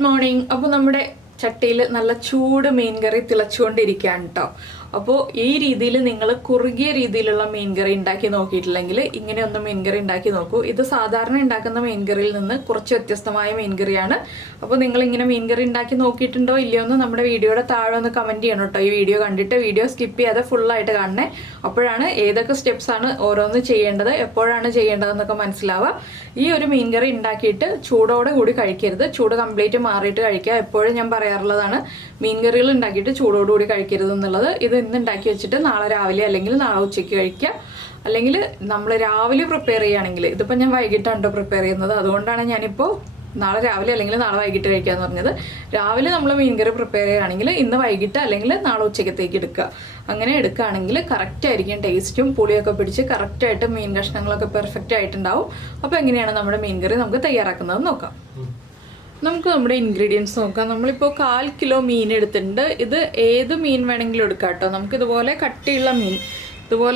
Good morning. അപ്പോൾ നമ്മുടെ ചട്ടിയിൽ നല്ല ചൂട് മീൻ കറി തിളച്ചുകൊണ്ടിരിക്കുകയാണ് കേട്ടോ. അപ്പോൾ ഈ രീതിയിൽ നിങ്ങൾ കുറുകിയ രീതിയിലുള്ള മീൻ കറി ഉണ്ടാക്കി നോക്കിയിട്ടില്ലെങ്കിൽ ഇങ്ങനെയൊന്ന് മീൻ കറി ഉണ്ടാക്കി നോക്കൂ. ഇത് സാധാരണ ഉണ്ടാക്കുന്ന മീൻ കറിയിൽ നിന്ന് കുറച്ച് വ്യത്യസ്തമായ മീൻ കറിയാണ്. അപ്പോൾ നിങ്ങൾ ഇങ്ങനെ മീൻ കറി ഉണ്ടാക്കി നോക്കിയിട്ടുണ്ടോ ഇല്ലയോ എന്ന് നമ്മുടെ വീഡിയോയുടെ താഴെ ഒന്ന് കമൻറ്റ് ചെയ്യണം കേട്ടോ. ഈ വീഡിയോ കണ്ടിട്ട് വീഡിയോ സ്കിപ്പ് ചെയ്യാതെ ഫുള്ളായിട്ട് കാണണേ. അപ്പോഴാണ് ഏതൊക്കെ സ്റ്റെപ്സാണ് ഓരോന്ന് ചെയ്യേണ്ടത്, എപ്പോഴാണ് ചെയ്യേണ്ടതെന്നൊക്കെ മനസ്സിലാവുക. ഈ ഒരു മീൻ കറി ഉണ്ടാക്കിയിട്ട് ചൂടോടെ കൂടി കഴിക്കരുത്, ചൂട് കംപ്ലീറ്റ് മാറിയിട്ട് കഴിക്കുക. എപ്പോഴും ഞാൻ പറയാറുള്ളതാണ് മീൻ കറികൾ ഉണ്ടാക്കിയിട്ട് ചൂടോടുകൂടി കഴിക്കരുത് എന്നുള്ളത്. ഇത് ഇന്ന് ഉണ്ടാക്കി വെച്ചിട്ട് നാളെ രാവിലെ അല്ലെങ്കിൽ നാളെ ഉച്ചയ്ക്ക് കഴിക്കുക. അല്ലെങ്കിൽ നമ്മൾ രാവിലെ പ്രിപ്പയർ ചെയ്യുകയാണെങ്കിൽ, ഇതിപ്പോൾ ഞാൻ വൈകിട്ടാണ് പ്രിപ്പയർ ചെയ്യുന്നത്, അതുകൊണ്ടാണ് ഞാനിപ്പോൾ നാളെ രാവിലെ അല്ലെങ്കിൽ നാളെ വൈകിട്ട് കഴിക്കാമെന്ന് പറഞ്ഞത്. രാവിലെ നമ്മൾ മീൻ കറി പ്രിപ്പയർ ചെയ്യുകയാണെങ്കിൽ ഇന്ന് വൈകിട്ട് അല്ലെങ്കിൽ നാളെ ഉച്ചയ്ക്കത്തേക്ക് എടുക്കുക. അങ്ങനെ എടുക്കുകയാണെങ്കിൽ കറക്റ്റ് ആയിരിക്കും, ടേസ്റ്റും പുളിയൊക്കെ പിടിച്ച് കറക്റ്റായിട്ട് മീൻ കഷ്ണങ്ങളൊക്കെ പെർഫെക്റ്റ് ആയിട്ടുണ്ടാവും. അപ്പോൾ എങ്ങനെയാണ് നമ്മുടെ മീൻ കറി നമുക്ക് തയ്യാറാക്കുന്നത് നോക്കാം. നമുക്ക് നമ്മുടെ ഇൻഗ്രീഡിയൻസ് നോക്കാം. നമ്മളിപ്പോൾ 1/4 കിലോ മീൻ എടുത്തിട്ടുണ്ട്. ഇത് ഏത് മീൻ വേണമെങ്കിലും എടുക്കാം കേട്ടോ. നമുക്ക് ഇതുപോലെ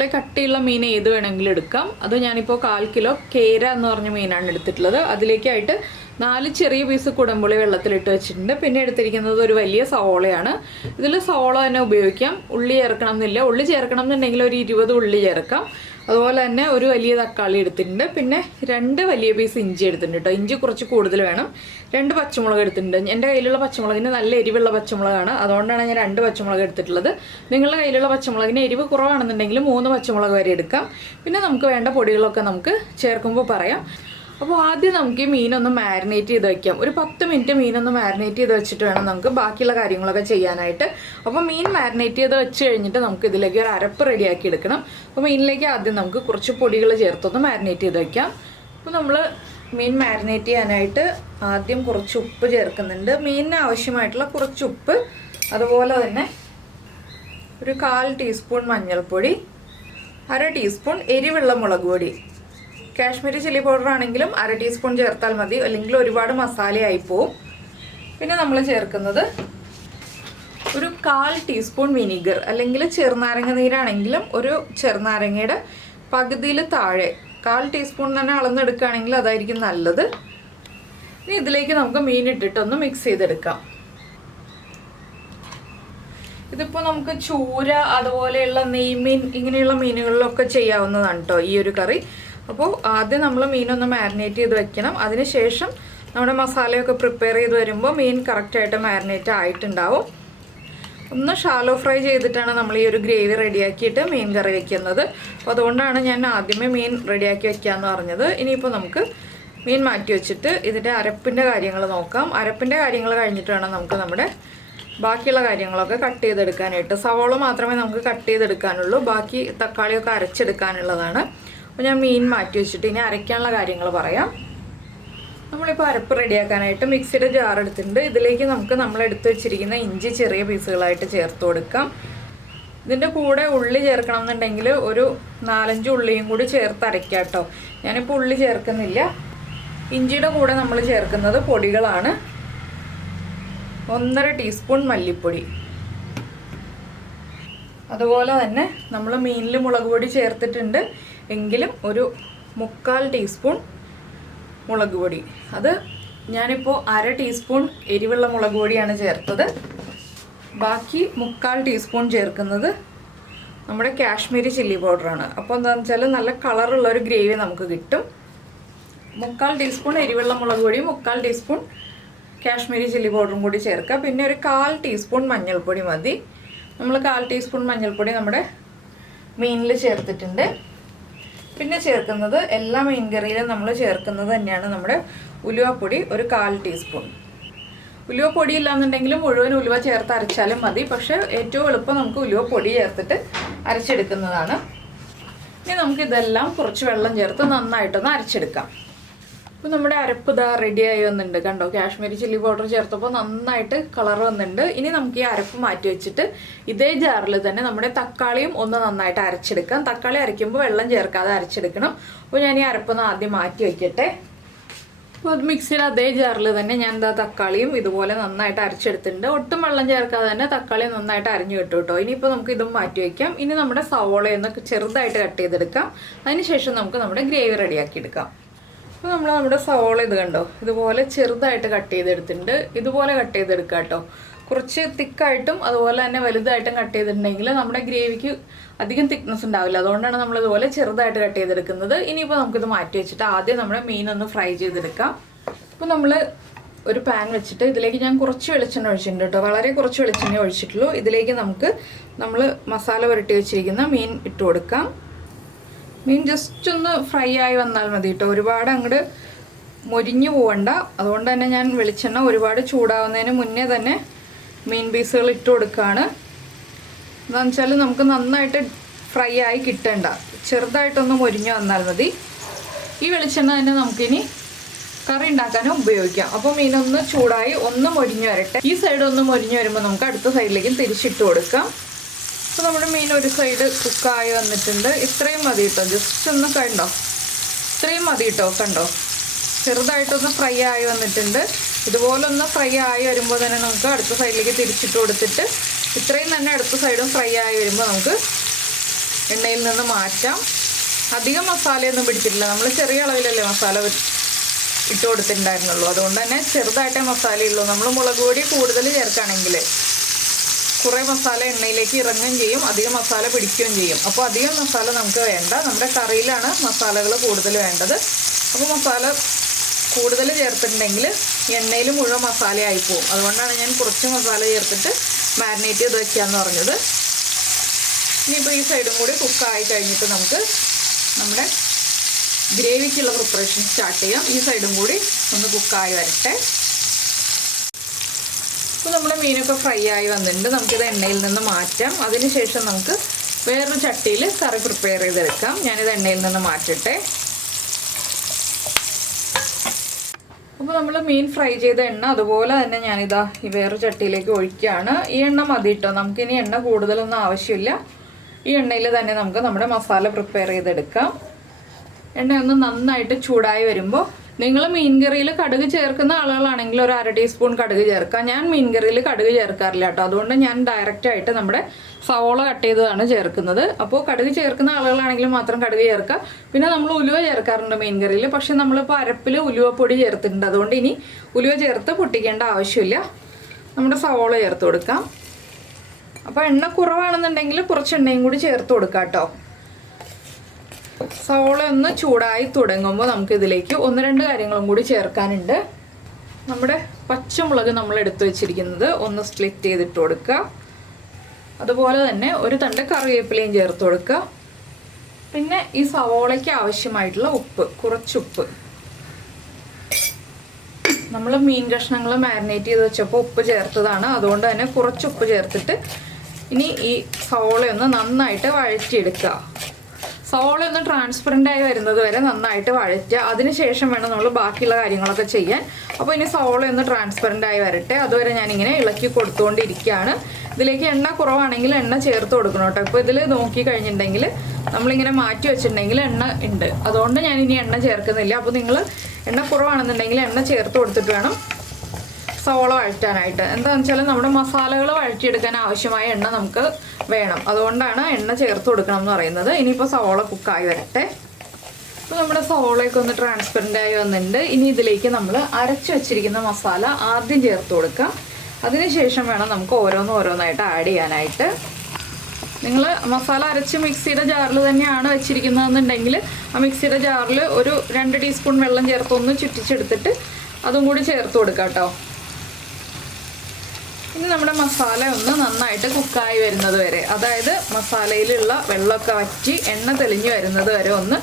കട്ടിയുള്ള മീൻ ഏത് വേണമെങ്കിലും എടുക്കാം. അത് ഞാനിപ്പോൾ 1/4 കിലോ കേര എന്ന് പറഞ്ഞ മീനാണ് എടുത്തിട്ടുള്ളത്. അതിലേക്കായിട്ട് 4 ചെറിയ പീസ് കുടംപുളി വെള്ളത്തിലിട്ട് വെച്ചിട്ടുണ്ട്. പിന്നെ എടുത്തിരിക്കുന്നത് ഒരു വലിയ സവോളയാണ്. ഇതിൽ സവോള തന്നെ ഉപയോഗിക്കാം, ഉള്ളി ചേർക്കണം എന്നില്ല. ഉള്ളി ചേർക്കണം എന്നുണ്ടെങ്കിൽ ഒരു 20 ഉള്ളി ചേർക്കാം. അതുപോലെ തന്നെ ഒരു വലിയ തക്കാളി എടുത്തിട്ടുണ്ട്. പിന്നെ 2 വലിയ പീസ് ഇഞ്ചി എടുത്തിട്ടുണ്ട് കേട്ടോ. ഇഞ്ചി കുറച്ച് കൂടുതൽ വേണം. 2 പച്ചമുളക് എടുത്തിട്ടുണ്ട്. എൻ്റെ കയ്യിലുള്ള പച്ചമുളകിന് നല്ല എരിവുള്ള പച്ചമുളകാണ്, അതുകൊണ്ടാണ് ഞാൻ 2 പച്ചമുളക് എടുത്തിട്ടുള്ളത്. നിങ്ങളുടെ കയ്യിലുള്ള പച്ചമുളകിന് എരിവ് കുറവാണെന്നുണ്ടെങ്കിൽ 3 പച്ചമുളക് വരെ എടുക്കാം. പിന്നെ നമുക്ക് വേണ്ട പൊടികളൊക്കെ നമുക്ക് ചേർക്കുമ്പോൾ പറയാം. അപ്പോൾ ആദ്യം നമുക്ക് ഈ മീനൊന്ന് മാരിനേറ്റ് ചെയ്ത് വയ്ക്കാം. ഒരു 10 മിനിറ്റ് മീനൊന്ന് മാരിനേറ്റ് ചെയ്ത് വെച്ചിട്ട് വേണം നമുക്ക് ബാക്കിയുള്ള കാര്യങ്ങളൊക്കെ ചെയ്യാനായിട്ട്. അപ്പോൾ മീൻ മാരിനേറ്റ് ചെയ്ത് വെച്ച് കഴിഞ്ഞിട്ട് നമുക്ക് ഇതിലേക്ക് ഒരു അരപ്പ് റെഡിയാക്കി എടുക്കണം. അപ്പോൾ മീനിലേക്ക് ആദ്യം നമുക്ക് കുറച്ച് പൊടികൾ ചേർത്തൊന്ന് മാരിനേറ്റ് ചെയ്ത് വയ്ക്കാം. അപ്പോൾ നമ്മൾ മീൻ മാരിനേറ്റ് ചെയ്യാനായിട്ട് ആദ്യം കുറച്ച് ഉപ്പ് ചേർക്കുന്നുണ്ട്. മീനിന് ആവശ്യമായിട്ടുള്ള കുറച്ച് ഉപ്പ്, അതുപോലെ തന്നെ ഒരു 1/4 ടീസ്പൂൺ മഞ്ഞൾപ്പൊടി, 1/2 ടീസ്പൂൺ എരിവുള്ള മുളക് പൊടി. കാശ്മീരി ചില്ലി പൗഡർ ആണെങ്കിലും 1/2 ടീസ്പൂൺ ചേർത്താൽ മതി, അല്ലെങ്കിൽ ഒരുപാട് മസാലയായി പോവും. പിന്നെ നമ്മൾ ചേർക്കുന്നത് ഒരു 1/4 ടീസ്പൂൺ വിനീഗർ, അല്ലെങ്കിൽ ചെറുനാരങ്ങ നീരാണെങ്കിലും ഒരു ചെറുനാരങ്ങയുടെ പകുതിയിൽ താഴെ 1/4 ടീസ്പൂൺ തന്നെ അളന്നെടുക്കുകയാണെങ്കിൽ അതായിരിക്കും നല്ലത്. ഇനി ഇതിലേക്ക് നമുക്ക് മീൻ ഇട്ടിട്ടൊന്ന് മിക്സ് ചെയ്തെടുക്കാം. ഇതിപ്പോൾ നമുക്ക് ചൂര, അതുപോലെയുള്ള നെയ്മീൻ, ഇങ്ങനെയുള്ള മീനുകളിലൊക്കെ ചെയ്യാവുന്നതാണ് കേട്ടോ ഈ ഒരു കറി. അപ്പോൾ ആദ്യം നമ്മൾ മീനൊന്ന് മാരിനേറ്റ് ചെയ്ത് വെക്കണം. അതിനുശേഷം നമ്മുടെ മസാലയൊക്കെ പ്രിപ്പയർ ചെയ്ത് വരുമ്പോൾ മീൻ കറക്റ്റായിട്ട് മാരിനേറ്റ് ആയിട്ടുണ്ടാവും. ഒന്ന് ഷാലോ ഫ്രൈ ചെയ്തിട്ടാണ് നമ്മൾ ഈ ഒരു ഗ്രേവി റെഡിയാക്കിയിട്ട് മീൻ കറി വെക്കുന്നത്. അപ്പോൾ അതുകൊണ്ടാണ് ഞാൻ ആദ്യമേ മീൻ റെഡിയാക്കി വെക്കാമെന്ന് പറഞ്ഞത്. ഇനിയിപ്പോൾ നമുക്ക് മീൻ മാറ്റി വെച്ചിട്ട് ഇതിൻ്റെ അരപ്പിൻ്റെ കാര്യങ്ങൾ നോക്കാം. അരപ്പിൻ്റെ കാര്യങ്ങൾ കഴിഞ്ഞിട്ട് വേണം നമുക്ക് നമ്മുടെ ബാക്കിയുള്ള കാര്യങ്ങളൊക്കെ കട്ട് ചെയ്തെടുക്കാനായിട്ട്. സവോള മാത്രമേ നമുക്ക് കട്ട് ചെയ്തെടുക്കാനുള്ളൂ, ബാക്കി തക്കാളിയൊക്കെ അരച്ചെടുക്കാനുള്ളതാണ്. അപ്പോൾ ഞാൻ മീൻ മാറ്റി വെച്ചിട്ട് ഇനി അരയ്ക്കാനുള്ള കാര്യങ്ങൾ പറയാം. നമ്മളിപ്പോൾ അരപ്പ് റെഡിയാക്കാനായിട്ട് മിക്സിയുടെ ജാർ എടുത്തിട്ടുണ്ട്. ഇതിലേക്ക് നമുക്ക് നമ്മളെടുത്ത് വെച്ചിരിക്കുന്ന ഇഞ്ചി ചെറിയ പീസുകളായിട്ട് ചേർത്ത് കൊടുക്കാം. ഇതിൻ്റെ കൂടെ ഉള്ളി ചേർക്കണം എന്നുണ്ടെങ്കിൽ ഒരു 4-5 ഉള്ളിയും കൂടി ചേർത്ത് അരയ്ക്കാം കേട്ടോ. ഞാനിപ്പോൾ ഉള്ളി ചേർക്കുന്നില്ല. ഇഞ്ചിയുടെ കൂടെ നമ്മൾ ചേർക്കുന്നത് പൊടികളാണ്. 1/2 ടീസ്പൂൺ മല്ലിപ്പൊടി, അതുപോലെ തന്നെ നമ്മൾ മീനിൽ മുളക് പൊടി ചേർത്തിട്ടുണ്ട് എങ്കിലും ഒരു 3/4 ടീസ്പൂൺ മുളക് പൊടി. അത് ഞാനിപ്പോൾ 1/2 ടീസ്പൂൺ എരിവുള്ള മുളക് പൊടിയാണ് ചേർത്തത്. ബാക്കി 3/4 ടീസ്പൂൺ ചേർക്കുന്നത് നമ്മുടെ കാശ്മീരി ചില്ലി പൗഡറാണ്. അപ്പോൾ എന്താണെന്ന് വെച്ചാൽ നല്ല കളറുള്ളൊരു ഗ്രേവി നമുക്ക് കിട്ടും. 3/4 ടീസ്പൂൺ എരിവുള്ള മുളക് പൊടിയും 3/4 ടീസ്പൂൺ കാശ്മീരി ചില്ലി പൗഡറും കൂടി ചേർക്കുക. പിന്നെ ഒരു 1/4 ടീസ്പൂൺ മഞ്ഞൾപ്പൊടി മതി. നമ്മൾ 1/4 ടീസ്പൂൺ മഞ്ഞൾപ്പൊടി നമ്മുടെ മീനിൽ ചേർത്തിട്ടുണ്ട്. പിന്നെ ചേർക്കുന്നത് എല്ലാ മീൻ കറിയിലും നമ്മൾ ചേർക്കുന്നത് തന്നെയാണ് നമ്മുടെ ഉലുവപ്പൊടി, ഒരു 1/4 ടീസ്പൂൺ. ഉലുവപ്പൊടി ഇല്ലാന്നുണ്ടെങ്കിലും മുഴുവൻ ഉലുവ ചേർത്ത് അരച്ചാലും മതി, പക്ഷേ ഏറ്റവും എളുപ്പം നമുക്ക് ഉലുവപ്പൊടി ചേർത്തിട്ട് അരച്ചെടുക്കുന്നതാണ്. ഇനി നമുക്കിതെല്ലാം കുറച്ച് വെള്ളം ചേർത്ത് നന്നായിട്ടൊന്ന് അരച്ചെടുക്കാം. അപ്പോൾ നമ്മുടെ അരപ്പ് ഇതാ റെഡിയായി വന്നിട്ടുണ്ട്. കണ്ടോ, കാശ്മീരി ചില്ലി പൗഡർ ചേർത്തപ്പോൾ നന്നായിട്ട് കളർ വന്നിട്ടുണ്ട്. ഇനി നമുക്ക് ഈ അരപ്പ് മാറ്റി വെച്ചിട്ട് ഇതേ ജാറിൽ തന്നെ നമ്മുടെ തക്കാളിയും ഒന്ന് നന്നായിട്ട് അരച്ചെടുക്കാം. തക്കാളി അരയ്ക്കുമ്പോൾ വെള്ളം ചേർക്കാതെ അരച്ചെടുക്കണം. അപ്പോൾ ഞാൻ ഈ അരപ്പൊന്ന് ആദ്യം മാറ്റി വയ്ക്കട്ടെ. അപ്പോൾ അത് മിക്സിയുടെ അതേ ജാറിൽ തന്നെ ഞാൻ എന്താ തക്കാളിയും ഇതുപോലെ നന്നായിട്ട് അരച്ചെടുത്തിട്ടുണ്ട്. ഒട്ടും വെള്ളം ചേർക്കാതെ തന്നെ തക്കാളി നന്നായിട്ട് അരിഞ്ഞു കിട്ടും കേട്ടോ. ഇനിയിപ്പോൾ നമുക്ക് ഇതും മാറ്റി വയ്ക്കാം. ഇനി നമ്മുടെ സവോളയൊന്ന് ചെറുതായിട്ട് കട്ട് ചെയ്തെടുക്കാം. അതിനുശേഷം നമുക്ക് നമ്മുടെ ഗ്രേവി റെഡിയാക്കി എടുക്കാം. അപ്പോൾ നമ്മൾ നമ്മുടെ സവോള ഇത് കണ്ടോ, ഇതുപോലെ ചെറുതായിട്ട് കട്ട് ചെയ്തെടുത്തിട്ടുണ്ട്. ഇതുപോലെ കട്ട് ചെയ്തെടുക്കുക കേട്ടോ. കുറച്ച് തിക്കായിട്ടും അതുപോലെ തന്നെ വലുതായിട്ടും കട്ട് ചെയ്തിട്ടുണ്ടെങ്കിൽ നമ്മുടെ ഗ്രേവിക്ക് അധികം തിക്നെസ് ഉണ്ടാവില്ല. അതുകൊണ്ടാണ് നമ്മൾ ഇതുപോലെ ചെറുതായിട്ട് കട്ട് ചെയ്തെടുക്കുന്നത്. ഇനിയിപ്പോൾ നമുക്കിത് മാറ്റി വെച്ചിട്ട് ആദ്യം നമ്മുടെ മീനൊന്ന് ഫ്രൈ ചെയ്തെടുക്കാം. അപ്പോൾ നമ്മൾ ഒരു പാൻ വെച്ചിട്ട് ഇതിലേക്ക് ഞാൻ കുറച്ച് വെളിച്ചെണ്ണ ഒഴിച്ചിട്ടുണ്ട് കേട്ടോ. വളരെ കുറച്ച് വെളിച്ചെണ്ണ ഒഴിച്ചിട്ടുള്ളൂ. ഇതിലേക്ക് നമ്മൾ മസാല പുരട്ടി വെച്ചിരിക്കുന്ന മീൻ ഇട്ട് കൊടുക്കാം. മീൻ ജസ്റ്റ് ഒന്ന് ഫ്രൈ ആയി വന്നാൽ മതി കേട്ടോ. ഒരുപാട് അങ്ങോട്ട് മൊരിഞ്ഞു പോവണ്ട. അതുകൊണ്ട് തന്നെ ഞാൻ വെളിച്ചെണ്ണ ഒരുപാട് ചൂടാവുന്നതിന് മുന്നേ തന്നെ മീൻ പീസുകൾ ഇട്ട് കൊടുക്കുകയാണ്. എന്താണെന്ന് വെച്ചാൽ നമുക്ക് നന്നായിട്ട് ഫ്രൈ ആയി കിട്ടേണ്ട, ചെറുതായിട്ടൊന്ന് മൊരിഞ്ഞു വന്നാൽ മതി. ഈ വെളിച്ചെണ്ണ തന്നെ നമുക്കിനി കറി ഉണ്ടാക്കാനും ഉപയോഗിക്കാം. അപ്പോൾ മീനൊന്ന് ചൂടായി ഒന്ന് മൊരിഞ്ഞു വരട്ടെ. ഈ സൈഡ് ഒന്ന് മൊരിഞ്ഞു വരുമ്പോൾ നമുക്ക് അടുത്ത സൈഡിലേക്ക് തിരിച്ചിട്ട് കൊടുക്കാം. അപ്പോൾ നമ്മുടെ മീൻ ഒരു സൈഡ് കുക്കായി വന്നിട്ടുണ്ട്. ഇത്രയും മതി കേട്ടോ. ജസ്റ്റ് ഒന്ന് കണ്ടോ, ഇത്രയും മതി കേട്ടോ. കണ്ടോ, ചെറുതായിട്ടൊന്ന് ഫ്രൈ ആയി വന്നിട്ടുണ്ട്. ഇതുപോലെ ഒന്ന് ഫ്രൈ ആയി വരുമ്പോൾ തന്നെ നമുക്ക് അടുത്ത സൈഡിലേക്ക് തിരിച്ചിട്ട് കൊടുത്തിട്ട് ഇത്രയും തന്നെ അടുത്ത സൈഡും ഫ്രൈ ആയി വരുമ്പോൾ നമുക്ക് എണ്ണയിൽ നിന്ന് മാറ്റാം. അധികം മസാലയൊന്നും പിടിച്ചിട്ടില്ല. നമ്മൾ ചെറിയ അളവിലല്ലേ മസാല ഇട്ട് കൊടുത്തിട്ടുണ്ടായിരുന്നുള്ളൂ. അതുകൊണ്ട് തന്നെ ചെറുതായിട്ടേ മസാലയുള്ളൂ. നമ്മൾ മുളക് പൊടി കൂടുതൽ ചേർക്കുകയാണെങ്കിൽ കുറേ മസാല എണ്ണയിലേക്ക് ഇറങ്ങുകയും ചെയ്യും, അധികം മസാല പിടിക്കുകയും ചെയ്യും. അപ്പോൾ അധികം മസാല നമുക്ക് വേണ്ട. നമ്മുടെ കറിയിലാണ് മസാലകൾ കൂടുതൽ വേണ്ടത്. അപ്പോൾ മസാല കൂടുതൽ ചേർത്തിട്ടുണ്ടെങ്കിൽ എണ്ണയിൽ മുഴുവൻ മസാലയായി പോകും. അതുകൊണ്ടാണ് ഞാൻ കുറച്ച് മസാല ചേർത്തിട്ട് മാരിനേറ്റ് ചെയ്ത് വയ്ക്കാമെന്ന് പറഞ്ഞത്. ഇനിയിപ്പോൾ ഈ സൈഡും കൂടി കുക്കായി കഴിഞ്ഞിട്ട് നമുക്ക് നമ്മുടെ ഗ്രേവിക്കുള്ള പ്രിപ്പറേഷൻ സ്റ്റാർട്ട് ചെയ്യാം. ഈ സൈഡും കൂടി ഒന്ന് കുക്കായി വരട്ടെ. അപ്പോൾ നമ്മുടെ മീനൊക്കെ ഫ്രൈ ആയി വന്നിട്ടുണ്ട്. നമുക്കിത് എണ്ണയിൽ നിന്ന് മാറ്റാം. അതിനുശേഷം നമുക്ക് വേറൊരു ചട്ടിയിൽ കറി പ്രിപ്പയർ ചെയ്തെടുക്കാം. ഞാനിത് എണ്ണയിൽ നിന്ന് മാറ്റട്ടെ. അപ്പോൾ നമ്മൾ മീൻ ഫ്രൈ ചെയ്ത എണ്ണ അതുപോലെ തന്നെ ഞാനിതാ ഈ വേറൊരു ചട്ടിയിലേക്ക് ഒഴിക്കുകയാണ്. ഈ എണ്ണ മതി കേട്ടോ. നമുക്കിനി എണ്ണ കൂടുതലൊന്നും ആവശ്യമില്ല. ഈ എണ്ണയിൽ തന്നെ നമുക്ക് നമ്മുടെ മസാല പ്രിപ്പയർ ചെയ്തെടുക്കാം. എണ്ണ ഒന്ന് നന്നായിട്ട് ചൂടായി വരുമ്പോൾ നിങ്ങൾ മീൻ കറിയിൽ കടുക് ചേർക്കുന്ന ആളുകളാണെങ്കിൽ ഒരു 1/2 ടീസ്പൂൺ കടുക് ചേർക്കാം. ഞാൻ മീൻ കറിയിൽ കടുക് ചേർക്കാറില്ല കേട്ടോ. അതുകൊണ്ട് ഞാൻ ഡയറക്റ്റായിട്ട് നമ്മുടെ സവോള കട്ട് ചെയ്തതാണ് ചേർക്കുന്നത്. അപ്പോൾ കടുക് ചേർക്കുന്ന ആളുകളാണെങ്കിൽ മാത്രം കടുക് ചേർക്കുക. പിന്നെ നമ്മൾ ഉലുവ ചേർക്കാറുണ്ട് മീൻ കറിയിൽ. പക്ഷെ നമ്മളിപ്പോൾ അരപ്പിൽ ഉലുവപ്പൊടി ചേർത്തിട്ടുണ്ട്. അതുകൊണ്ട് ഇനി ഉലുവ ചേർത്ത് പൊട്ടിക്കേണ്ട ആവശ്യമില്ല. നമ്മുടെ സവോള ചേർത്ത് കൊടുക്കാം. അപ്പോൾ എണ്ണ കുറവാണെന്നുണ്ടെങ്കിൽ കുറച്ച് എണ്ണയും കൂടി ചേർത്ത് കൊടുക്കാം കേട്ടോ. സവോള ഒന്ന് ചൂടായി തുടങ്ങുമ്പോൾ നമുക്ക് ഇതിലേക്ക് 1-2 കാര്യങ്ങളും കൂടി ചേർക്കാനുണ്ട്. നമ്മുടെ പച്ചമുളക് നമ്മൾ എടുത്തു വെച്ചിരിക്കുന്നത് ഒന്ന് സ്പ്ലിറ്റ് ചെയ്തിട്ട് കൊടുക്കുക. അതുപോലെ തന്നെ ഒരു തണ്ട് കറിവേപ്പിലയും ചേർത്ത് കൊടുക്കുക. പിന്നെ ഈ സവോളയ്ക്ക് ആവശ്യമായിട്ടുള്ള ഉപ്പ്, കുറച്ചുപ്പ്. നമ്മൾ മീൻ കഷ്ണങ്ങൾ മാരിനേറ്റ് ചെയ്ത് വെച്ചപ്പോൾ ഉപ്പ് ചേർത്തതാണ്. അതുകൊണ്ട് തന്നെ കുറച്ച് ഉപ്പ് ചേർത്തിട്ട് ഇനി ഈ സവോളയൊന്ന് നന്നായിട്ട് വഴറ്റിയെടുക്കുക. സവോള ഒന്ന് ട്രാൻസ്പെറൻ്റ് ആയി വരുന്നത് വരെ നന്നായിട്ട് വഴറ്റുക. അതിനുശേഷം വേണം നമ്മൾ ബാക്കിയുള്ള കാര്യങ്ങളൊക്കെ ചെയ്യാൻ. അപ്പോൾ ഇനി സവോള ഒന്ന് ട്രാൻസ്പെറൻ്റ് ആയി വരട്ടെ. അതുവരെ ഞാനിങ്ങനെ ഇളക്കി കൊടുത്തുകൊണ്ടിരിക്കുകയാണ്. ഇതിലേക്ക് എണ്ണ കുറവാണെങ്കിൽ എണ്ണ ചേർത്ത് കൊടുക്കണം കേട്ടോ. ഇപ്പോൾ ഇതിൽ നോക്കി കഴിഞ്ഞിട്ടുണ്ടെങ്കിൽ നമ്മളിങ്ങനെ മാറ്റി വെച്ചിട്ടുണ്ടെങ്കിൽ എണ്ണ ഉണ്ട്. അതുകൊണ്ട് ഞാൻ ഇനി എണ്ണ ചേർക്കുന്നില്ല. അപ്പോൾ നിങ്ങൾ എണ്ണ കുറവാണെന്നുണ്ടെങ്കിൽ എണ്ണ ചേർത്ത് കൊടുത്തിട്ട് വേണം സവോള വഴറ്റാനായിട്ട്. എന്താണെന്ന് വെച്ചാൽ നമ്മുടെ മസാലകൾ വഴറ്റിയെടുക്കാൻ ആവശ്യമായ എണ്ണ നമുക്ക് വേണം. അതുകൊണ്ടാണ് എണ്ണ ചേർത്ത് കൊടുക്കണം എന്ന് പറയുന്നത്. ഇനിയിപ്പോൾ സവോള കുക്കായി വരട്ടെ. അപ്പോൾ നമ്മുടെ സവോളയൊക്കെ ഒന്ന് ട്രാൻസ്പെറൻ്റ് ആയി വന്നിട്ടുണ്ട്. ഇനി ഇതിലേക്ക് നമ്മൾ അരച്ച് വെച്ചിരിക്കുന്ന മസാല ആദ്യം ചേർത്ത് കൊടുക്കാം. അതിനുശേഷം വേണം നമുക്ക് ഓരോന്നായിട്ട് ആഡ് ചെയ്യാനായിട്ട്. നിങ്ങൾ മസാല അരച്ച് മിക്സിയുടെ ജാറിൽ തന്നെയാണ് വെച്ചിരിക്കുന്നതെന്നുണ്ടെങ്കിൽ ആ മിക്സിയുടെ ജാറിൽ ഒരു 2 ടീസ്പൂൺ വെള്ളം ചേർത്ത് ഒന്ന് ചുറ്റിച്ചെടുത്തിട്ട് അതും കൂടി ചേർത്ത് കൊടുക്കാം കേട്ടോ. ഇനി നമ്മുടെ മസാല ഒന്ന് നന്നായിട്ട് കുക്കായി വരുന്നത് വരെ, അതായത് മസാലയിലുള്ള വെള്ളമൊക്കെ വറ്റി എണ്ണ തെളിഞ്ഞ് വരുന്നത് വരെ ഒന്ന്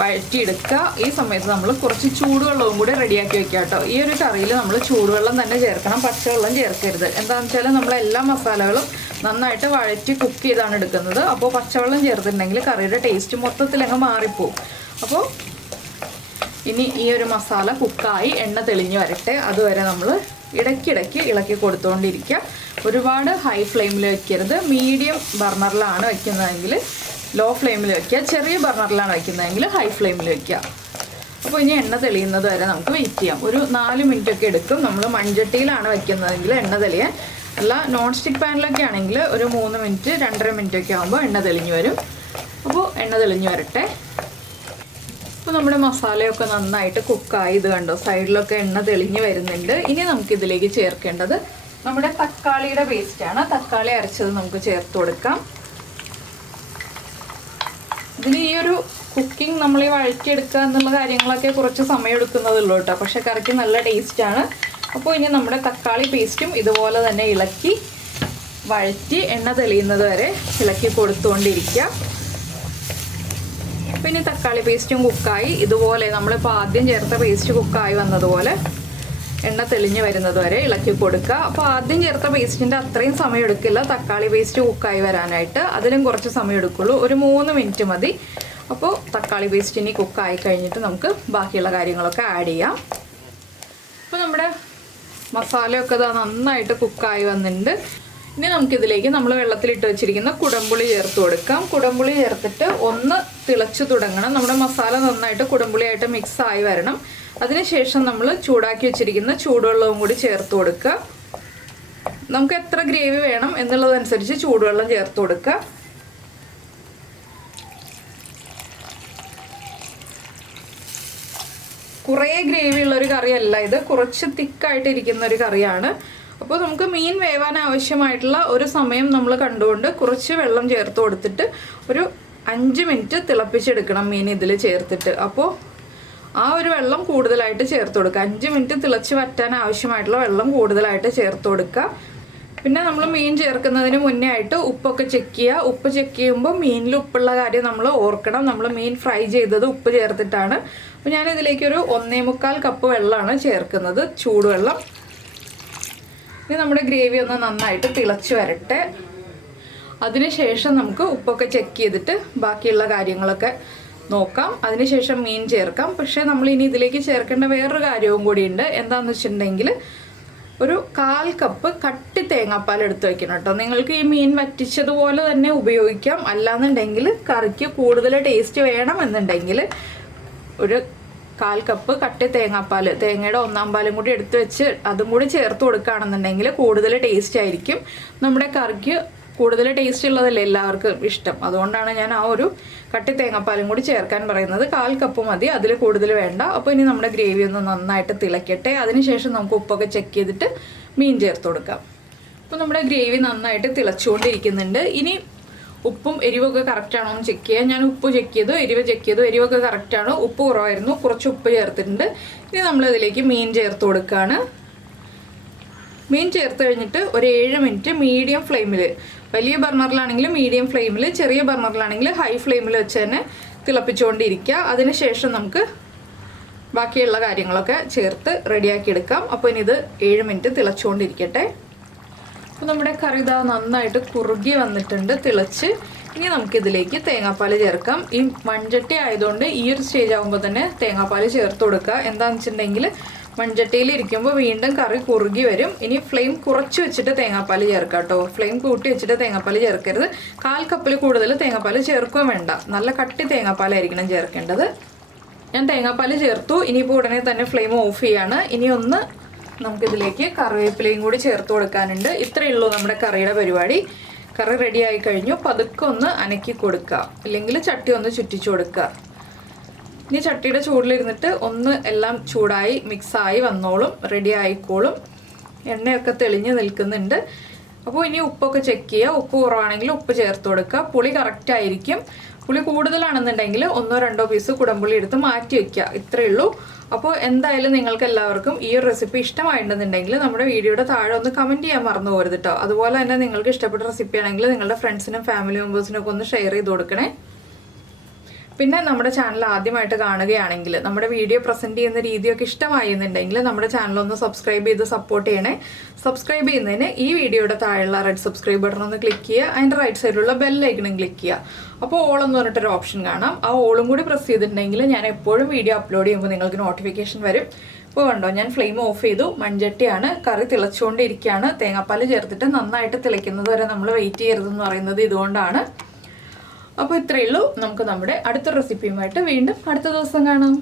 വഴറ്റിയെടുക്കുക. ഈ സമയത്ത് നമ്മൾ കുറച്ച് ചൂടുവെള്ളവും കൂടി റെഡിയാക്കി വെക്കുക കേട്ടോ. ഈ ഒരു കറിയിൽ നമ്മൾ ചൂടുവെള്ളം തന്നെ ചേർക്കണം, പച്ചവെള്ളം ചേർക്കരുത്. എന്താണെന്ന് വെച്ചാൽ നമ്മളെല്ലാ മസാലകളും നന്നായിട്ട് വഴറ്റി കുക്ക് ചെയ്താണ് എടുക്കുന്നത്. അപ്പോൾ പച്ചവെള്ളം ചേർത്തിട്ടുണ്ടെങ്കിൽ കറിയുടെ ടേസ്റ്റ് മൊത്തത്തിലങ്ങ് മാറിപ്പോവും. അപ്പോൾ ഇനി ഈ ഒരു മസാല കുക്കായി എണ്ണ തെളിഞ്ഞ് വരട്ടെ. അതുവരെ നമ്മൾ ഇടയ്ക്കിടയ്ക്ക് ഇളക്കി കൊടുത്തുകൊണ്ടിരിക്കുക. ഒരുപാട് ഹൈ ഫ്ലെയിമിൽ വയ്ക്കരുത്. മീഡിയം ബർണറിലാണ് വയ്ക്കുന്നതെങ്കിൽ ലോ ഫ്ലെയിമിൽ വയ്ക്കുക. ചെറിയ ബർണറിലാണ് വയ്ക്കുന്നതെങ്കിൽ ഹൈ ഫ്ലെയിമിൽ വയ്ക്കുക. അപ്പോൾ ഇനി എണ്ണ തെളിയുന്നത് വരെ നമുക്ക് വെയിറ്റ് ചെയ്യാം. ഒരു 4 മിനിറ്റൊക്കെ എടുക്കും. നമ്മൾ മൺചട്ടിയിലാണ് വയ്ക്കുന്നതെങ്കിൽ എണ്ണ തെളിയാൻ. അല്ല നോൺ സ്റ്റിക്ക് പാനിലൊക്കെ ആണെങ്കിൽ ഒരു 3 മിനിറ്റ് 2.5 മിനിറ്റൊക്കെ ആകുമ്പോൾ എണ്ണ തെളിഞ്ഞ് വരും. അപ്പോൾ എണ്ണ തെളിഞ്ഞ് വരട്ടെ. അപ്പോൾ അപ്പോൾ നമ്മുടെ മസാലയൊക്കെ നന്നായിട്ട് കുക്കായി ഇത് കണ്ടോ സൈഡിലൊക്കെ എണ്ണ തെളിഞ്ഞ് വരുന്നുണ്ട്. ഇനി നമുക്കിതിലേക്ക് ചേർക്കേണ്ടത് നമ്മുടെ തക്കാളിയുടെ പേസ്റ്റാണ്. തക്കാളി അരച്ചത് നമുക്ക് ചേർത്ത് കൊടുക്കാം. ഇതിന് ഈ ഒരു കുക്കിംഗ് നമ്മൾ ഈ വഴറ്റിയെടുക്കുക എന്നുള്ള കാര്യങ്ങളൊക്കെ കുറച്ച് സമയം എടുക്കുന്നതുള്ളൂ കേട്ടോ. പക്ഷെ കറിക്ക് നല്ല ടേസ്റ്റാണ്. അപ്പോൾ ഇനി നമ്മുടെ തക്കാളി പേസ്റ്റും ഇതുപോലെ തന്നെ ഇളക്കി വഴറ്റി എണ്ണ തെളിയുന്നത് വരെ ഇളക്കി കൊടുത്തുകൊണ്ടിരിക്കുക. പിന്നെ തക്കാളി പേസ്റ്റും കുക്കായി ഇതുപോലെ നമ്മളിപ്പോൾ ആദ്യം ചേർത്ത പേസ്റ്റ് കുക്കായി വന്നതുപോലെ എണ്ണ തെളിഞ്ഞ് വരുന്നത് വരെ ഇളക്കി കൊടുക്കുക. അപ്പോൾ ആദ്യം ചേർത്ത പേസ്റ്റിൻ്റെ അത്രയും സമയം എടുക്കില്ല തക്കാളി പേസ്റ്റ് കുക്കായി വരാനായിട്ട്. അതിലും കുറച്ച് സമയം എടുക്കുള്ളൂ. ഒരു 3 മിനിറ്റ് മതി. അപ്പോൾ തക്കാളി പേസ്റ്റ് ഇനി കുക്കായി കഴിഞ്ഞിട്ട് നമുക്ക് ബാക്കിയുള്ള കാര്യങ്ങളൊക്കെ ആഡ് ചെയ്യാം. അപ്പോൾ നമ്മുടെ മസാലയൊക്കെ നന്നായിട്ട് കുക്കായി വന്നിട്ടുണ്ട്. ഇനി നമുക്കിതിലേക്ക് നമ്മൾ വെള്ളത്തിലിട്ട് വെച്ചിരിക്കുന്ന കുടംപുളി ചേർത്ത് കൊടുക്കാം. കുടംപുളി ചേർത്തിട്ട് ഒന്ന് തിളച്ച് തുടങ്ങണം. നമ്മുടെ മസാല നന്നായിട്ട് കുടംപുളിയായിട്ട് മിക്സ് ആയി വരണം. അതിനുശേഷം നമ്മൾ ചൂടാക്കി വെച്ചിരിക്കുന്ന ചൂടുവെള്ളവും കൂടി ചേർത്ത് കൊടുക്കുക. നമുക്ക് എത്ര ഗ്രേവി വേണം എന്നുള്ളതനുസരിച്ച് ചൂടുവെള്ളം ചേർത്ത് കൊടുക്കുക. കുറേ ഗ്രേവി ഉള്ളൊരു കറിയല്ല ഇത്, കുറച്ച് തിക്കായിട്ടിരിക്കുന്ന ഒരു കറിയാണ്. അപ്പോൾ നമുക്ക് മീൻ വേവാൻ ആവശ്യമായിട്ടുള്ള ഒരു സമയം നമ്മൾ കണ്ടുകൊണ്ട് കുറച്ച് വെള്ളം ചേർത്ത് കൊടുത്തിട്ട് ഒരു 5 മിനിറ്റ് തിളപ്പിച്ചെടുക്കണം മീൻ ഇതിൽ ചേർത്തിട്ട്. അപ്പോൾ ആ ഒരു വെള്ളം കൂടുതലായിട്ട് ചേർത്ത് കൊടുക്കുക. 5 മിനിറ്റ് തിളച്ച് വറ്റാൻ ആവശ്യമായിട്ടുള്ള വെള്ളം കൂടുതലായിട്ട് ചേർത്ത് കൊടുക്കുക. പിന്നെ നമ്മൾ മീൻ ചേർക്കുന്നതിന് മുന്നേ ആയിട്ട് ഉപ്പൊക്കെ ചെക്ക് ചെയ്യുക. ഉപ്പ് ചെക്ക് ചെയ്യുമ്പോൾ മീനിൽ ഉപ്പുള്ള കാര്യം നമ്മൾ ഓർക്കണം. നമ്മൾ മീൻ ഫ്രൈ ചെയ്തത് ഉപ്പ് ചേർത്തിട്ടാണ്. അപ്പോൾ ഞാനിതിലേക്കൊരു 1.25 കപ്പ് വെള്ളമാണ് ചേർക്കുന്നത്, ചൂടുവെള്ളം. ഇനി നമ്മുടെ ഗ്രേവി ഒന്ന് നന്നായിട്ട് തിളച്ച് വരട്ടെ. അതിനുശേഷം നമുക്ക് ഉപ്പൊക്കെ ചെക്ക് ചെയ്തിട്ട് ബാക്കിയുള്ള കാര്യങ്ങളൊക്കെ നോക്കാം. അതിനുശേഷം മീൻ ചേർക്കാം. പക്ഷേ നമ്മൾ ഇനി ഇതിലേക്ക് ചേർക്കേണ്ട വേറൊരു കാര്യവും കൂടിയുണ്ട്. എന്താണെന്ന് വെച്ചിട്ടുണ്ടെങ്കിൽ ഒരു 1/4 കപ്പ് കട്ടി തേങ്ങാപ്പാൽ എടുത്ത് വെക്കണം കേട്ടോ. നിങ്ങൾക്ക് ഈ മീൻ വറ്റിച്ചതുപോലെ തന്നെ ഉപയോഗിക്കാം. അല്ലാന്നുണ്ടെങ്കിൽ കറിക്ക് കൂടുതൽ ടേസ്റ്റ് വേണമെന്നുണ്ടെങ്കിൽ ഒരു 1/4 കപ്പ് കട്ടി തേങ്ങാപ്പാൽ, തേങ്ങയുടെ 1/4 പാലും കൂടി എടുത്ത് വെച്ച് അതും കൂടി ചേർത്ത് കൊടുക്കുകയാണെന്നുണ്ടെങ്കിൽ കൂടുതൽ ടേസ്റ്റ് ആയിരിക്കും. നമ്മുടെ കറിക്ക് കൂടുതൽ ടേസ്റ്റ് ഉള്ളതല്ലേ എല്ലാവർക്കും ഇഷ്ടം. അതുകൊണ്ടാണ് ഞാൻ ആ ഒരു കട്ടി തേങ്ങാപ്പാലും കൂടി ചേർക്കാൻ പറയുന്നത്. 1/4 കപ്പ് മതി, അതിൽ കൂടുതൽ വേണ്ട. അപ്പോൾ ഇനി നമ്മുടെ ഗ്രേവി ഒന്ന് നന്നായിട്ട് തിളക്കട്ടെ. അതിനുശേഷം നമുക്ക് ഉപ്പൊക്കെ ചെക്ക് ചെയ്തിട്ട് മീൻ ചേർത്ത് കൊടുക്കാം. അപ്പോൾ നമ്മുടെ ഗ്രേവി നന്നായിട്ട് തിളച്ചുകൊണ്ടിരിക്കുന്നുണ്ട്. ഇനി ഉപ്പും എരിവൊക്കെ കറക്റ്റാണോ എന്ന് ചെക്ക് ചെയ്യാം. ഞാൻ ഉപ്പ് ചെക്ക് ചെയ്തു, എരിവ് ചെക്ക് ചെയ്തു. എരിവൊക്കെ കറക്റ്റാണ്. ഉപ്പ് കുറവായിരുന്നു, കുറച്ച് ഉപ്പ് ചേർത്തിട്ടുണ്ട്. ഇനി നമ്മളിതിലേക്ക് മീൻ ചേർത്ത് കൊടുക്കുകയാണ്. മീൻ ചേർത്ത് കഴിഞ്ഞിട്ട് ഒരു 7 മിനിറ്റ് മീഡിയം ഫ്ലെയിമിൽ, വലിയ ബർണറിലാണെങ്കിൽ മീഡിയം ഫ്ലെയിമിൽ, ചെറിയ ബർണറിലാണെങ്കിൽ ഹൈ ഫ്ലെയിമിൽ വെച്ച് തന്നെ തിളപ്പിച്ചുകൊണ്ടിരിക്കുക. അതിനുശേഷം നമുക്ക് ബാക്കിയുള്ള കാര്യങ്ങളൊക്കെ ചേർത്ത് റെഡിയാക്കി എടുക്കാം. അപ്പോൾ ഇനി ഇത് 7 മിനിറ്റ് തിളച്ചുകൊണ്ടിരിക്കട്ടെ. അപ്പോൾ നമ്മുടെ കറി ഇതാ നന്നായിട്ട് കുറുകി വന്നിട്ടുണ്ട് തിളച്ച്. ഇനി നമുക്കിതിലേക്ക് തേങ്ങാപ്പാൽ ചേർക്കാം. ഈ മൺചട്ടി ആയതുകൊണ്ട് ഈ ഒരു സ്റ്റേജ് ആകുമ്പോൾ തന്നെ തേങ്ങാപ്പാൽ ചേർത്ത് കൊടുക്കുക. എന്താണെന്ന് വെച്ചിട്ടുണ്ടെങ്കിൽ മൺചട്ടിയിൽ ഇരിക്കുമ്പോൾ വീണ്ടും കറി കുറുകി വരും. ഇനി ഫ്ലെയിം കുറച്ച് വെച്ചിട്ട് തേങ്ങാപ്പാൽ ചേർക്കാം കേട്ടോ. ഫ്ലെയിം കൂട്ടി വെച്ചിട്ട് തേങ്ങാപ്പാൽ ചേർക്കരുത്. 1/4 കപ്പിൽ കൂടുതൽ തേങ്ങാപ്പാൽ ചേർക്കുകയും വേണ്ട. നല്ല കട്ടി തേങ്ങാപ്പാലായിരിക്കണം ചേർക്കേണ്ടത്. ഞാൻ തേങ്ങാപ്പാൽ ചേർത്തു. ഇനിയിപ്പോൾ ഉടനെ തന്നെ ഫ്ലെയിം ഓഫ് ചെയ്യാണ്. ഇനി ഒന്ന് നമുക്കിതിലേക്ക് കറിവേപ്പിലയും കൂടി ചേർത്ത് കൊടുക്കാനുണ്ട്. ഇത്രയേ ഉള്ളൂ നമ്മുടെ കറിയുടെ പരിപാടി. കറി റെഡി ആയി കഴിഞ്ഞു. പതുക്കെ ഒന്ന് അനക്കി കൊടുക്കുക, ഇല്ലെങ്കിൽ ചട്ടി ഒന്ന് ചുറ്റിച്ചു കൊടുക്കുക. ഇനി ചട്ടിയുടെ ചൂടിലിരുന്നിട്ട് ഒന്ന് എല്ലാം ചൂടായി മിക്സായി വന്നോളും, റെഡി ആയിക്കോളും. എണ്ണയൊക്കെ തെളിഞ്ഞ് നിൽക്കുന്നുണ്ട്. അപ്പോൾ ഇനി ഉപ്പൊക്കെ ചെക്ക് ചെയ്യുക. ഉപ്പ് കുറവാണെങ്കിൽ ഉപ്പ് ചേർത്ത് കൊടുക്കുക. പുളി കറക്റ്റ് ആയിരിക്കും. പുളി കൂടുതലാണെന്നുണ്ടെങ്കിൽ 1-2 പീസ് കുടംപുളി എടുത്ത് മാറ്റി വയ്ക്കുക. ഇത്രയേ ഉള്ളൂ. അപ്പോൾ എന്തായാലും നിങ്ങൾക്ക് എല്ലാവർക്കും ഈ ഒരു റെസിപ്പി ഇഷ്ടമായിട്ടുണ്ടെന്നുണ്ടെങ്കിൽ നമ്മുടെ വീഡിയോയുടെ താഴെ ഒന്ന് കമൻറ്റ് ചെയ്യാൻ മറന്നു പോകരുത് കേട്ടോ. അതുപോലെ തന്നെ നിങ്ങൾക്ക് ഇഷ്ടപ്പെട്ട റെസിപ്പി ആണെങ്കിൽ നിങ്ങളുടെ ഫ്രണ്ട്സിനും ഫാമിലി മെമ്പേഴ്സിനും ഒക്കെ ഒന്ന് ഷെയർ ചെയ്ത് കൊടുക്കണേ. പിന്നെ നമ്മുടെ ചാനൽ ആദ്യമായിട്ട് കാണുകയാണെങ്കിൽ നമ്മുടെ വീഡിയോ പ്രസൻറ്റ് ചെയ്യുന്ന രീതിയൊക്കെ ഇഷ്ടമായിരുന്നുണ്ടെങ്കിൽ നമ്മുടെ ചാനൽ ഒന്ന് സബ്സ്ക്രൈബ് ചെയ്ത് സപ്പോർട്ട് ചെയ്യണേ. സബ്സ്ക്രൈബ് ചെയ്യുന്നതിന് ഈ വീഡിയോയുടെ താഴെയുള്ള റെഡ് സബ്സ്ക്രൈബ് ബട്ടൺ ഒന്ന് ക്ലിക്ക് ചെയ്യുക. അതിൻ്റെ റൈറ്റ് സൈഡിലുള്ള ബെല്ലൈക്കണും ക്ലിക്ക് ചെയ്യുക. അപ്പോൾ ഓൾ എന്ന് പറഞ്ഞിട്ടൊരു ഓപ്ഷൻ കാണാം. ആ ഓളും കൂടി പ്രസ് ചെയ്തിട്ടുണ്ടെങ്കിൽ ഞാൻ എപ്പോഴും വീഡിയോ അപ്ലോഡ് ചെയ്യുമ്പോൾ നിങ്ങൾക്ക് നോട്ടിഫിക്കേഷൻ വരും. ഇപ്പോൾ കണ്ടോ, ഞാൻ ഫ്ലെയിം ഓഫ് ചെയ്തു. മൺചട്ടിയാണ്, കറി തിളച്ചുകൊണ്ടിരിക്കുകയാണ്. തേങ്ങാപ്പാൽ ചേർത്തിട്ട് നന്നായിട്ട് തിളയ്ക്കുന്നത് വരെ നമ്മൾ വെയിറ്റ് ചെയ്യരുതെന്ന് പറയുന്നത് ഇതുകൊണ്ടാണ്. അപ്പോൾ ഇത്രയേ ഉള്ളൂ. നമുക്ക് നമ്മുടെ അടുത്ത റെസിപ്പിയുമായിട്ട് വീണ്ടും അടുത്ത ദിവസം കാണാം.